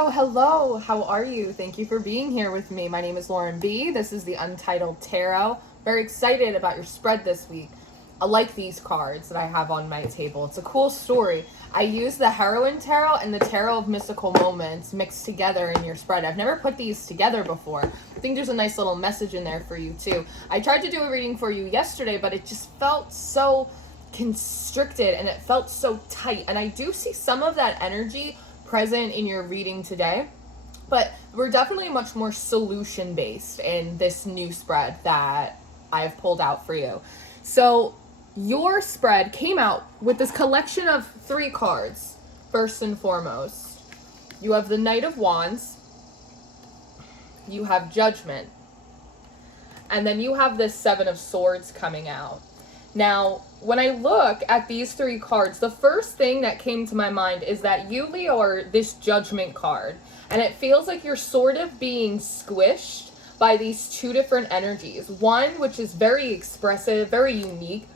Oh, hello. How are you? Thank you for being here with me. My name is Lauren B. This is the Untitled Tarot. Very excited about your spread this week. I like these cards that I have on my table. It's a cool story. I use the Heroine Tarot and the Tarot of Mystical Moments mixed together in your spread. I've never put these together before. I think there's a nice little message in there for you too. I tried to do a reading for you yesterday, but it just felt so constricted and it felt so tight. And I do see some of that energy present in your reading today, but we're definitely much more solution based in this new spread that I've pulled out for you. So your spread came out with this collection of 3 cards. First and foremost, you have the Knight of Wands, you have Judgment, and then you have this 7 of Swords coming out. Now, when I look at these 3 cards, the first thing that came to my mind is that you, Leo, are this Judgment card. And it feels like you're sort of being squished by these 2 different energies. One, which is very expressive, very unique,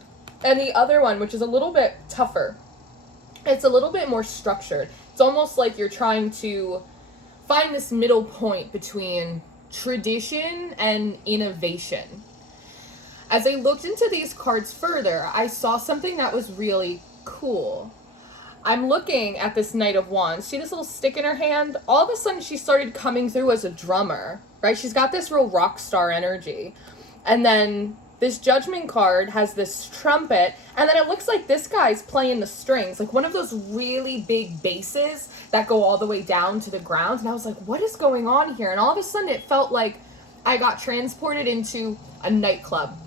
and the other one, which is a little bit tougher. It's a little bit more structured. It's almost like you're trying to find this middle point between tradition and innovation. As I looked into these cards further, I saw something that was really cool. I'm looking at this Knight of Wands. See this little stick in her hand? All of a sudden she started coming through as a drummer, right? She's got this real rock star energy. And then this Judgment card has this trumpet, and then it looks like this guy's playing the strings, like one of those really big basses that go all the way down to the ground. And I was like, what is going on here? And all of a sudden it felt like I got transported into a nightclub.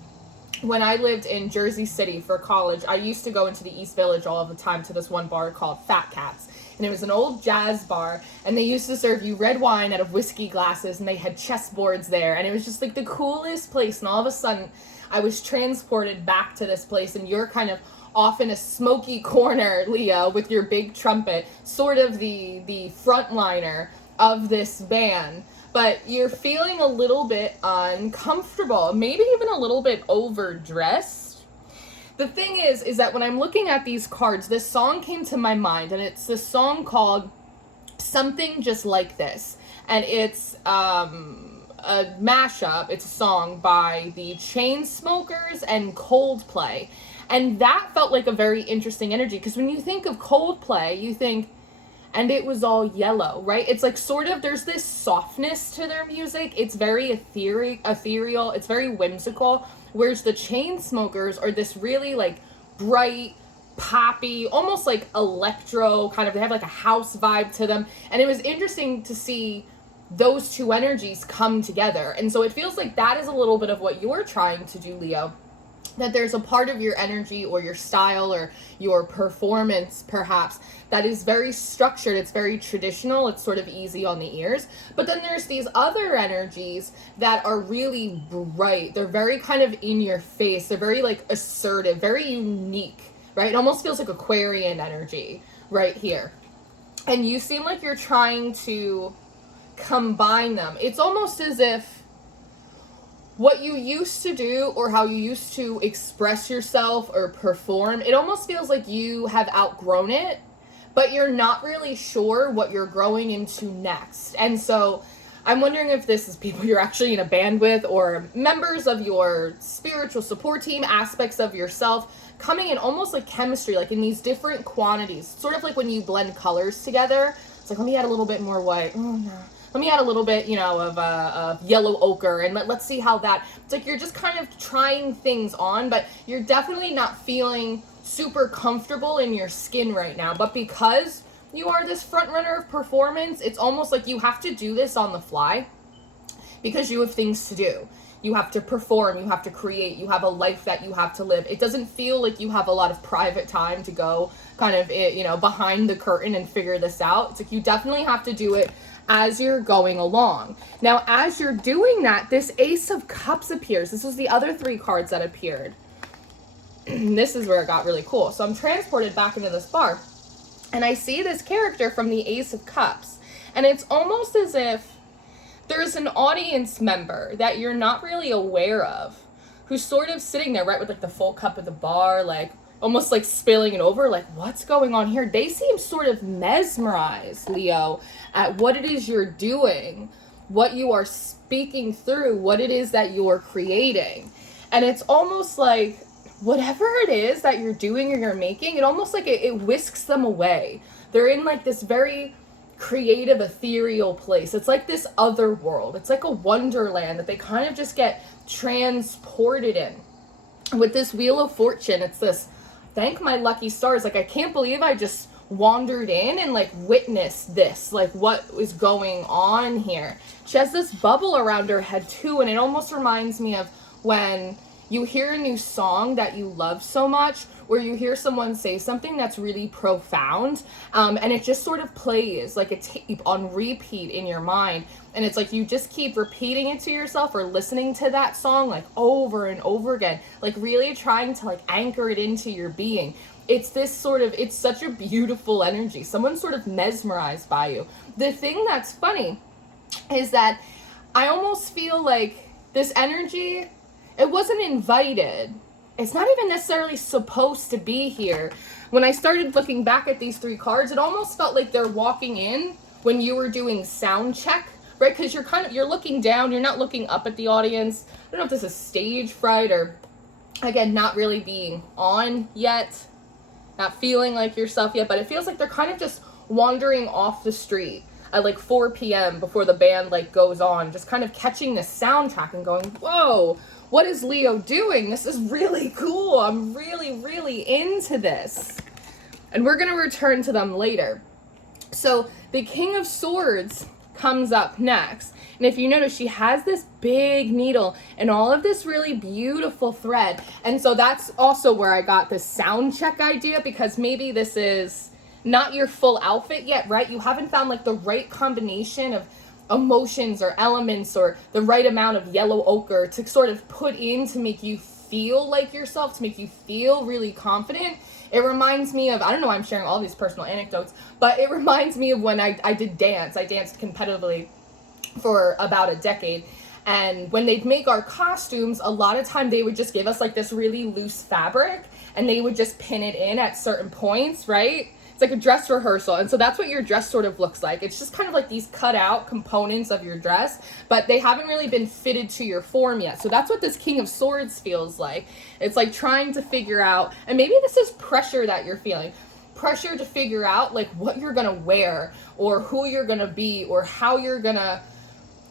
When I lived in Jersey City for college, I used to go into the East Village all of the time to this one bar called Fat Cats. And it was an old jazz bar, and they used to serve you red wine out of whiskey glasses, and they had chessboards there, and it was just like the coolest place. And all of a sudden, I was transported back to this place, and you're kind of off in a smoky corner, Leo, with your big trumpet, sort of the frontliner of this band. But you're feeling a little bit uncomfortable, maybe even a little bit overdressed. The thing is that when I'm looking at these cards, this song came to my mind, and it's this song called Something Just Like This. And it's a mashup, it's a song by the Chainsmokers and Coldplay. And that felt like a very interesting energy, because when you think of Coldplay, you think, and it was all yellow, right? It's like sort of, there's this softness to their music. It's very ethereal. It's very whimsical. Whereas the Chainsmokers are this really like bright, poppy, almost like electro kind of, they have like a house vibe to them. And it was interesting to see those 2 energies come together. And so it feels like that is a little bit of what you're trying to do, Leo. That there's a part of your energy or your style or your performance, perhaps, that is very structured. It's very traditional. It's sort of easy on the ears. But then there's these other energies that are really bright. They're very kind of in your face. They're very like assertive, very unique, right? It almost feels like Aquarian energy right here. And you seem like you're trying to combine them. It's almost as if what you used to do or how you used to express yourself or perform, it almost feels like you have outgrown it, but you're not really sure what you're growing into next. And so I'm wondering if this is people you're actually in a band with, or members of your spiritual support team, aspects of yourself coming in almost like chemistry, like in these different quantities, sort of like when you blend colors together. It's like, let me add a little bit more white. Oh no. Let me add a little bit, of yellow ochre, and let's see how that, it's like you're just kind of trying things on, but you're definitely not feeling super comfortable in your skin right now. But because you are this front runner of performance, it's almost like you have to do this on the fly because you have things to do. You have to perform, you have to create, you have a life that you have to live. It doesn't feel like you have a lot of private time to go kind of, behind the curtain and figure this out. It's like you definitely have to do it as you're going along. Now, as you're doing that, this Ace of Cups appears. This was the other 3 cards that appeared. This is where it got really cool. So I'm transported back into this bar, and I see this character from the Ace of Cups, and it's almost as if there's an audience member that you're not really aware of who's sort of sitting there, right, with like the full cup at the bar, like almost like spilling it over, like what's going on here? They seem sort of mesmerized, Leo, at what it is you're doing, what you are speaking through, what it is that you're creating. And it's almost like whatever it is that you're doing or you're making, it almost like it whisks them away. They're in like this very creative, ethereal place. It's like this other world. It's like a wonderland that they kind of just get transported in. With this Wheel of Fortune, it's this, thank my lucky stars. Like, I can't believe I just wandered in and like witnessed this, like what is going on here. She has this bubble around her head too, and it almost reminds me of when you hear a new song that you love so much, or you hear someone say something that's really profound, and it just sort of plays like a tape on repeat in your mind, and it's like you just keep repeating it to yourself or listening to that song like over and over again, like really trying to like anchor it into your being. It's this sort of, it's such a beautiful energy. Someone's sort of mesmerized by you. The thing that's funny is that I almost feel like this energy, it wasn't invited. It's not even necessarily supposed to be here. When I started looking back at these 3 cards, it almost felt like they're walking in when you were doing sound check, right? Because you're looking down, you're not looking up at the audience. I don't know if this is stage fright or, again, not really being on yet, not feeling like yourself yet, but it feels like they're kind of just wandering off the street at like 4 p.m. before the band like goes on, just kind of catching the soundtrack and going, whoa, what is Leo doing? This is really cool. I'm really, really into this. And we're going to return to them later. So the King of Swords comes up next. And if you notice, she has this big needle and all of this really beautiful thread. And so that's also where I got the sound check idea, because maybe this is not your full outfit yet, right? You haven't found like the right combination of emotions or elements or the right amount of yellow ochre to sort of put in to make you feel like yourself, to make you feel really confident. It reminds me of, I don't know why I'm sharing all these personal anecdotes, but it reminds me of when I did dance. I danced competitively for about a decade. And when they'd make our costumes, a lot of time they would just give us like this really loose fabric and they would just pin it in at certain points, right? It's like a dress rehearsal. And so that's what your dress sort of looks like. It's just kind of like these cut out components of your dress, but they haven't really been fitted to your form yet. So that's what this King of Swords feels like. It's like trying to figure out, and maybe this is pressure that you're feeling. Pressure to figure out like what you're gonna wear or who you're gonna be or how you're gonna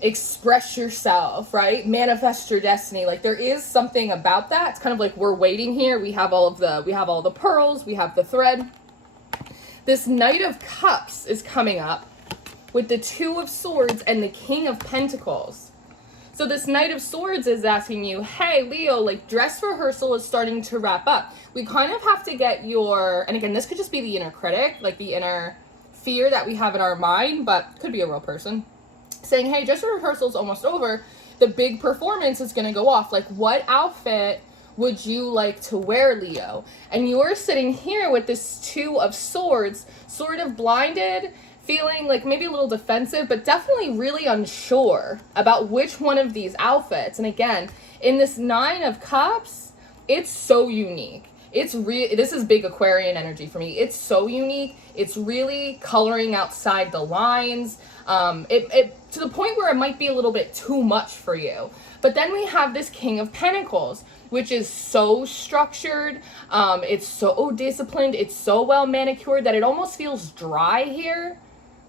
express yourself, right? Manifest your destiny. Like there is something about that. It's kind of like we're waiting here. We have all the pearls, we have the thread. This Knight of Cups is coming up with the 2 of Swords and the King of Pentacles. So this Knight of Swords is asking you, hey, Leo, like dress rehearsal is starting to wrap up. We kind of have to get your, and again, this could just be the inner critic, like the inner fear that we have in our mind, but could be a real person, saying, hey, dress rehearsal's almost over. The big performance is going to go off. Like what outfit would you like to wear, Leo? And you're sitting here with this 2 of Swords, sort of blinded, feeling like maybe a little defensive, but definitely really unsure about which one of these outfits. And again, in this 9 of Cups, it's so unique. This is big Aquarian energy for me. It's so unique. It's really coloring outside the lines. To the point where it might be a little bit too much for you. But then we have this King of Pentacles, which is so structured. It's so disciplined. It's so well manicured that it almost feels dry here.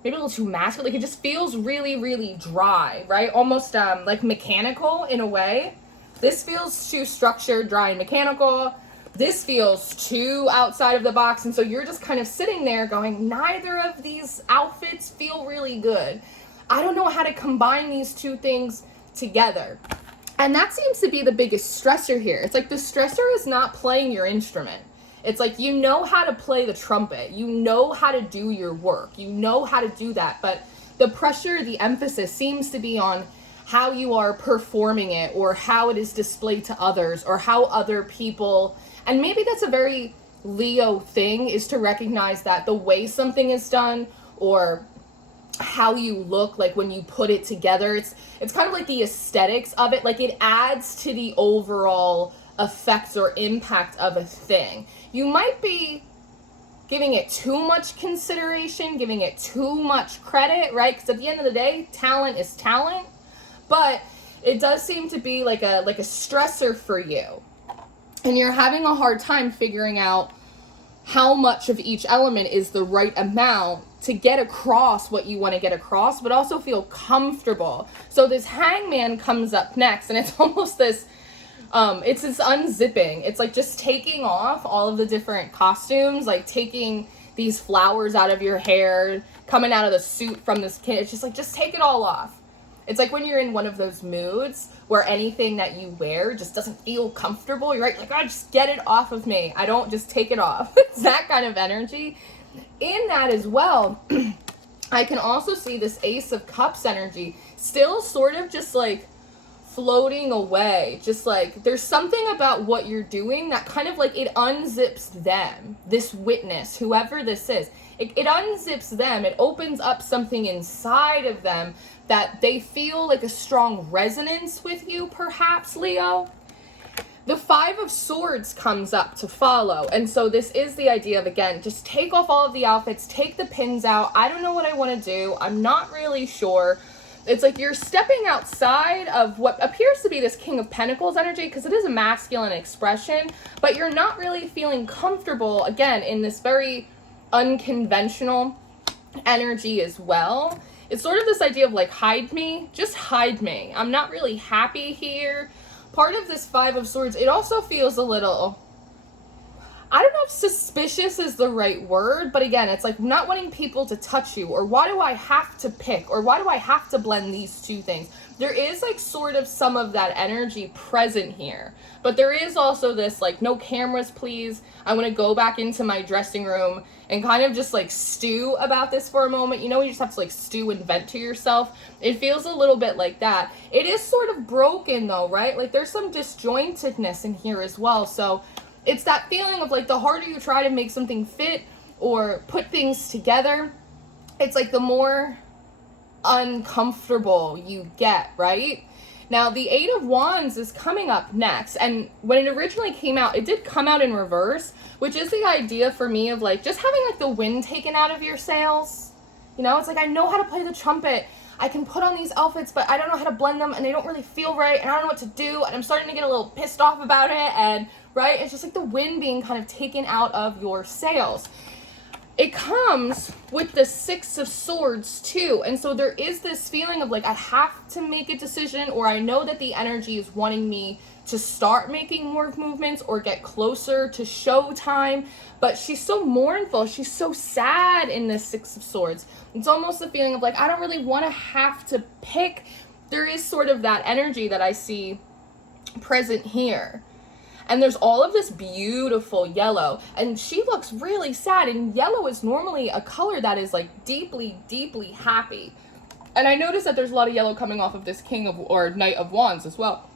Maybe a little too masculine. Like it just feels really, really dry, right? Almost like mechanical in a way. This feels too structured, dry, and mechanical. This feels too outside of the box. And so you're just kind of sitting there going, neither of these outfits feel really good. I don't know how to combine these 2 things together. And that seems to be the biggest stressor here. It's like the stressor is not playing your instrument. It's like you know how to play the trumpet. You know how to do your work. You know how to do that. But the pressure, the emphasis seems to be on how you are performing it or how it is displayed to others or how other people, and maybe that's a very Leo thing, is to recognize that the way something is done or how you look, like when you put it together, it's kind of like the aesthetics of it, like it adds to the overall effects or impact of a thing. You might be giving it too much consideration, giving it too much credit, right? Because at the end of the day, talent is talent, but it does seem to be like a stressor for you. And you're having a hard time figuring out how much of each element is the right amount to get across what you want to get across, but also feel comfortable. So this hangman comes up next, and it's almost this, it's this unzipping. It's like just taking off all of the different costumes, like taking these flowers out of your hair, coming out of the suit from this kid. It's just like, just take it all off. It's like when you're in one of those moods where anything that you wear just doesn't feel comfortable. You're right, like, oh, just get it off of me. I don't, just take it off. It's that kind of energy. In that as well, I can also see this Ace of Cups energy still sort of just like floating away. Just like there's something about what you're doing that kind of like it unzips them, this witness, whoever this is. It unzips them. It opens up something inside of them that they feel like a strong resonance with you, perhaps, Leo. The Five of Swords comes up to follow. And so this is the idea of, again, just take off all of the outfits, take the pins out. I don't know what I want to do. I'm not really sure. It's like you're stepping outside of what appears to be this King of Pentacles energy, because it is a masculine expression, but you're not really feeling comfortable, again, in this very unconventional energy as well. It's sort of this idea of like, hide me, just hide me. I'm not really happy here. Part of this Five of Swords, it also feels a little, I don't know if suspicious is the right word, but again, it's like not wanting people to touch you, or why do I have to pick, or why do I have to blend these two things? There is like sort of some of that energy present here, but there is also this like, no cameras, please. I want to go back into my dressing room and kind of just like stew about this for a moment. You know, you just have to like stew and vent to yourself. It feels a little bit like that. It is sort of broken though, right? Like there's some disjointedness in here as well. So it's that feeling of like the harder you try to make something fit or put things together, it's like the more uncomfortable you get, right? Now, the Eight of Wands is coming up next, and when it originally came out, it did come out in reverse, which is the idea for me of like just having like the wind taken out of your sails. You know, it's like, I know how to play the trumpet. I can put on these outfits, but I don't know how to blend them, and they don't really feel right, and I don't know what to do, and I'm starting to get a little pissed off about it, and right, it's just like the wind being kind of taken out of your sails. It comes with the Six of Swords too, and so there is this feeling of like, I have to make a decision, or I know that the energy is wanting me to start making more movements or get closer to showtime, but she's so mournful, she's so sad in this Six of Swords. It's almost a feeling of like, I don't really want to have to pick. There is sort of that energy that I see present here. And there's all of this beautiful yellow, and she looks really sad, and yellow is normally a color that is like deeply, deeply happy. And I noticed that there's a lot of yellow coming off of this King of, or Knight of Wands as well.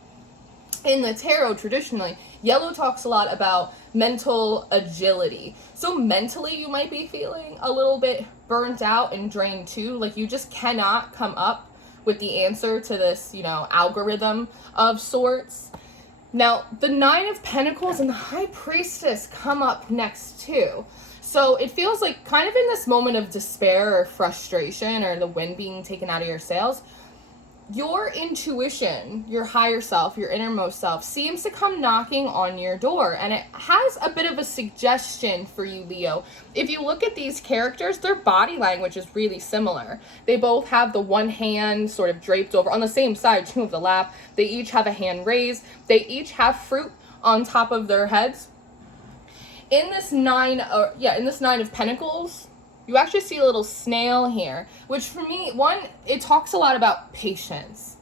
In the tarot, traditionally, yellow talks a lot about mental agility. So mentally, you might be feeling a little bit burnt out and drained too. Like you just cannot come up with the answer to this, you know, algorithm of sorts. Now, the Nine of Pentacles and the High Priestess come up next too. So it feels like kind of in this moment of despair or frustration or the wind being taken out of your sails, your intuition, your higher self, your innermost self seems to come knocking on your door, and it has a bit of a suggestion for you, Leo. If you look at these characters, their body language is really similar. They both have the one hand sort of draped over on the same side too of the lap. They each have a hand raised. They each have fruit on top of their heads. In this Nine of Pentacles, you actually see a little snail here, which for me, one, it talks a lot about patience.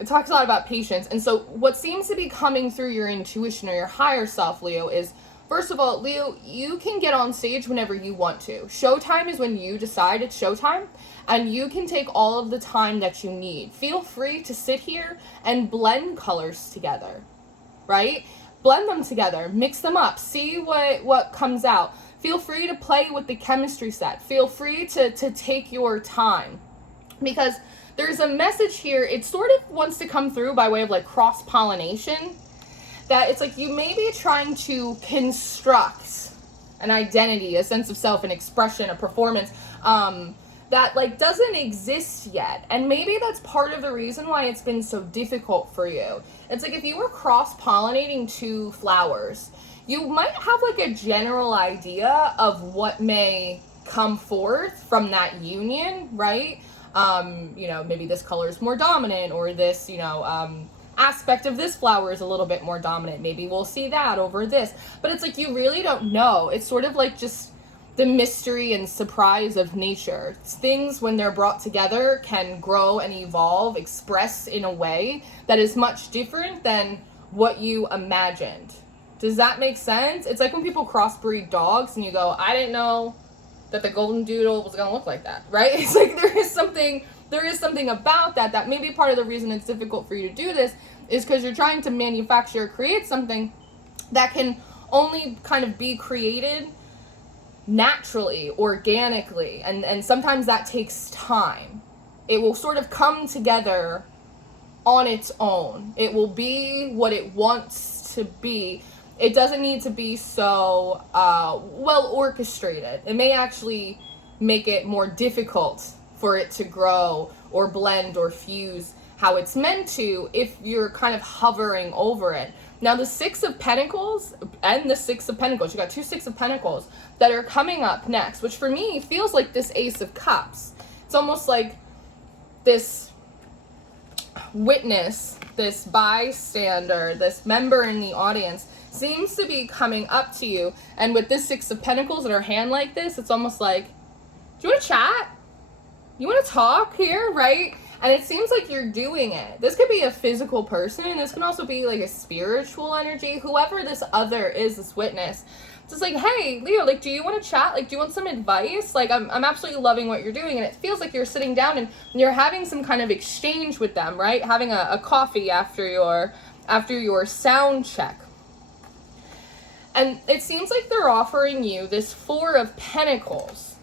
It talks a lot about patience. And so what seems to be coming through your intuition or your higher self, Leo, is, first of all, Leo, you can get on stage whenever you want to. Showtime is when you decide it's showtime, and you can take all of the time that you need. Feel free to sit here and blend colors together, right? Blend them together, mix them up, see what comes out. Feel free to play with the chemistry set. Feel free to take your time, because there's a message here. It sort of wants to come through by way of like cross-pollination, that it's like you may be trying to construct an identity, a sense of self, an expression, a performance, that like doesn't exist yet. And maybe that's part of the reason why it's been so difficult for you. It's like if you were cross-pollinating two flowers, you might have like a general idea of what may come forth from that union, right? Maybe this color is more dominant, or this, aspect of this flower is a little bit more dominant. Maybe we'll see that over this. But it's like you really don't know. It's sort of like just the mystery and surprise of nature. Things, when they're brought together, can grow and evolve, express in a way that is much different than what you imagined. Does that make sense? It's like when people crossbreed dogs and you go, I didn't know that the golden doodle was going to look like that, right? It's like there is something about that maybe part of the reason it's difficult for you to do this is because you're trying to manufacture or create something that can only kind of be created naturally, organically, and sometimes that takes time. It will sort of come together on its own. It will be what it wants to be. It doesn't need to be so well orchestrated. It may actually make it more difficult for it to grow or blend or fuse how it's meant to if you're kind of hovering over it. Now the Six of Pentacles and the Six of Pentacles, you got two Six of Pentacles that are coming up next, which for me feels like this Ace of Cups. It's almost like this witness, this bystander, this member in the audience seems to be coming up to you, and with this Six of Pentacles in her hand like this, it's almost like, do you want to chat? You want to talk here, right? And it seems like you're doing it. This could be a physical person. This can also be like a spiritual energy. Whoever this other is, this witness. It's just like, hey, Leo, like, do you want to chat? Like, do you want some advice? Like, I'm absolutely loving what you're doing. And it feels like you're sitting down and you're having some kind of exchange with them, right? Having a coffee after your sound check. And it seems like they're offering you this Four of Pentacles.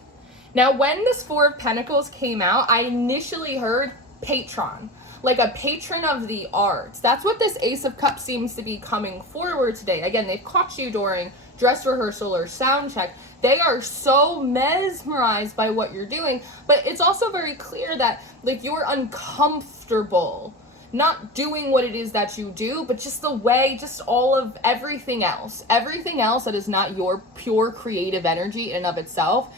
Now, when this Four of Pentacles came out, I initially heard patron, like a patron of the arts. That's what this Ace of Cups seems to be coming forward today. Again, they've caught you during dress rehearsal or sound check. They are so mesmerized by what you're doing, but it's also very clear that like you're uncomfortable not doing what it is that you do, but just the way, just all of everything else that is not your pure creative energy in and of itself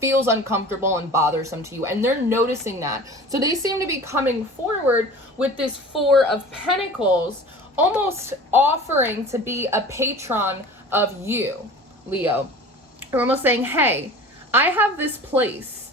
feels uncomfortable and bothersome to you, and they're noticing that. So they seem to be coming forward with this Four of Pentacles, almost offering to be a patron of you, Leo. They're almost saying, hey, I have this place,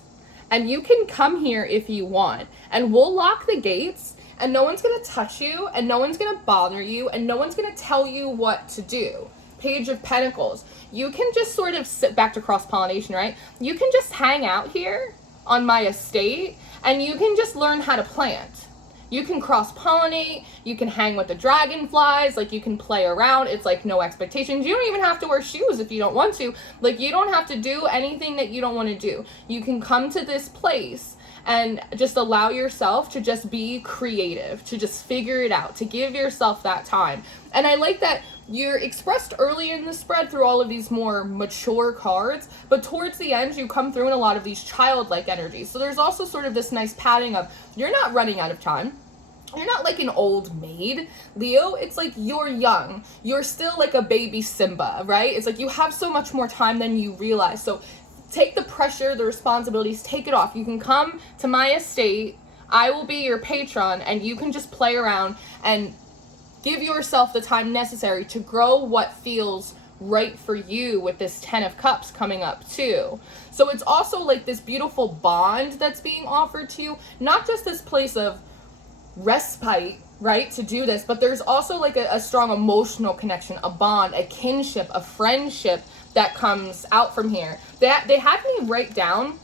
and you can come here if you want, and we'll lock the gates, and no one's gonna touch you, and no one's gonna bother you, and no one's gonna tell you what to do. Page of Pentacles. You can just sort of sit back to cross-pollination, right? You can just hang out here on my estate, and you can just learn how to plant. You can cross-pollinate, you can hang with the dragonflies, like you can play around. It's like no expectations. You don't even have to wear shoes if you don't want to. Like you don't have to do anything that you don't want to do. You can come to this place and just allow yourself to just be creative, to just figure it out, to give yourself that time. And I like that you're expressed early in the spread through all of these more mature cards, but towards the end you come through in a lot of these childlike energies. So there's also sort of this nice padding of you're not running out of time. You're not like an old maid, Leo. It's like you're young. You're still like a baby Simba, right? It's like you have so much more time than you realize. So take the pressure, the responsibilities, take it off. You can come to my estate. I will be your patron, and you can just play around and give yourself the time necessary to grow what feels right for you with this Ten of Cups coming up too. So it's also like this beautiful bond that's being offered to you. Not just this place of respite, right, to do this, but there's also like a strong emotional connection, a bond, a kinship, a friendship that comes out from here. They had me write down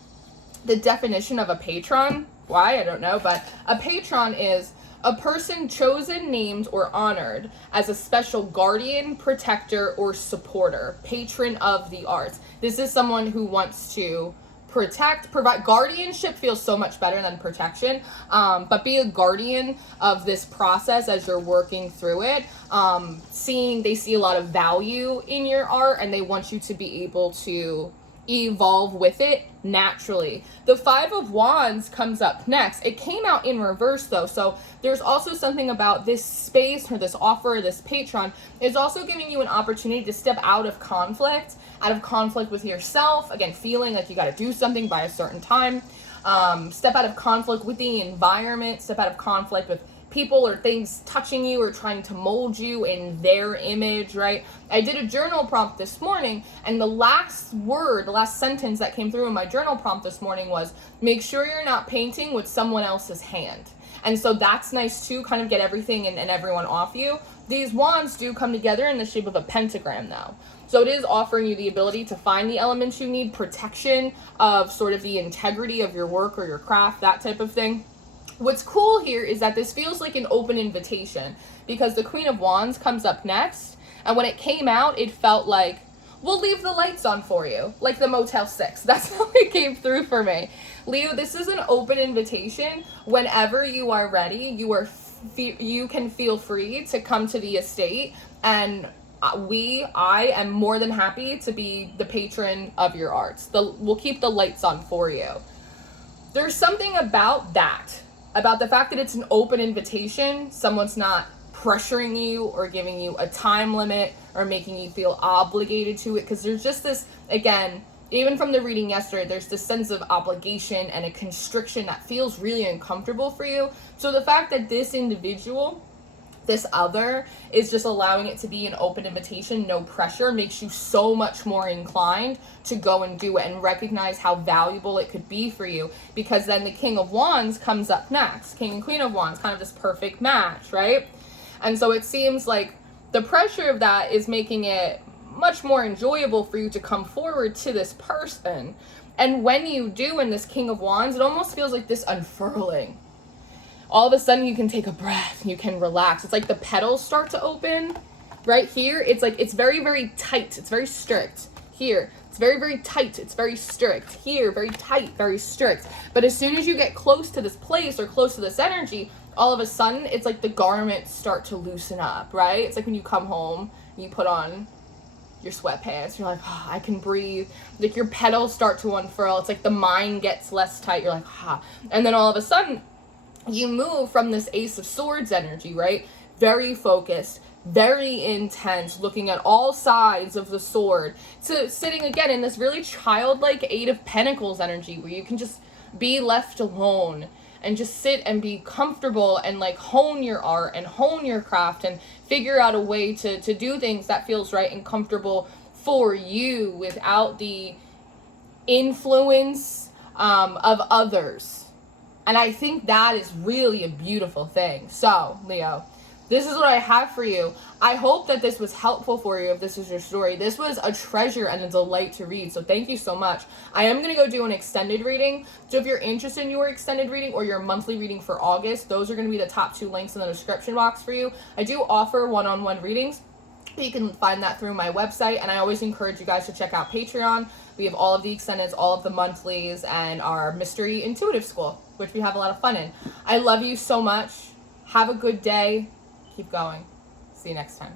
the definition of a patron. Why? I don't know, but a patron is a person chosen, named, or honored as a special guardian, protector, or supporter. Patron of the arts. This is someone who wants to protect, provide. Guardianship feels so much better than protection, but be a guardian of this process as you're working through it. They see a lot of value in your art, and they want you to be able to evolve with it naturally. The Five of Wands comes up next. It came out in reverse though, so there's also something about this space or this offer, this patron is also giving you an opportunity to step out of conflict with yourself, again feeling like you got to do something by a certain time, step out of conflict with the environment, step out of conflict with people or things touching you or trying to mold you in their image, right? I did a journal prompt this morning, and the last sentence that came through in my journal prompt this morning was, make sure you're not painting with someone else's hand. And so that's nice to kind of get everything and everyone off you. These wands do come together in the shape of a pentagram though. So it is offering you the ability to find the elements you need, protection of sort of the integrity of your work or your craft, that type of thing. What's cool here is that this feels like an open invitation because the Queen of Wands comes up next. And when it came out, it felt like, we'll leave the lights on for you, like the Motel 6. That's how it came through for me. Leo, this is an open invitation. Whenever you are ready, you can feel free to come to the estate, and I am more than happy to be the patron of your arts. We'll keep the lights on for you. There's something about that. About the fact that it's an open invitation, someone's not pressuring you or giving you a time limit or making you feel obligated to it, because there's just this, again, even from the reading yesterday, there's this sense of obligation and a constriction that feels really uncomfortable for you. So the fact that this individual, this other, is just allowing it to be an open invitation, no pressure, makes you so much more inclined to go and do it and recognize how valuable it could be for you, because then the King of Wands comes up next. King and Queen of Wands, kind of this perfect match, right? And so it seems like the pressure of that is making it much more enjoyable for you to come forward to this person. And when you do in this King of Wands, it almost feels like this unfurling. All of a sudden you can take a breath, you can relax. It's like the petals start to open. Right here, it's like, it's very, very tight. It's very strict. Here, it's very, very tight. It's very strict. Here, very tight, very strict. But as soon as you get close to this place or close to this energy, all of a sudden, it's like the garments start to loosen up, right? It's like when you come home, you put on your sweatpants, you're like, oh, I can breathe. Like your petals start to unfurl. It's like the mind gets less tight. You're like, ah. And then all of a sudden, you move from this Ace of Swords energy, right? Very focused, very intense, looking at all sides of the sword, to sitting again in this really childlike Eight of Pentacles energy where you can just be left alone and just sit and be comfortable and like hone your art and hone your craft and figure out a way to do things that feels right and comfortable for you without the influence of others. And I think that is really a beautiful thing. So, Leo, this is what I have for you. I hope that this was helpful for you if this is your story. This was a treasure and a delight to read, so thank you so much. I am going to go do an extended reading. So if you're interested in your extended reading or your monthly reading for August, those are going to be the top 2 links in the description box for you. I do offer one-on-one readings. You can find that through my website, and I always encourage you guys to check out Patreon. We have all of the extendeds, all of the monthlies, and our Mystery Intuitive School, which we have a lot of fun in. I love you so much. Have a good day. Keep going. See you next time.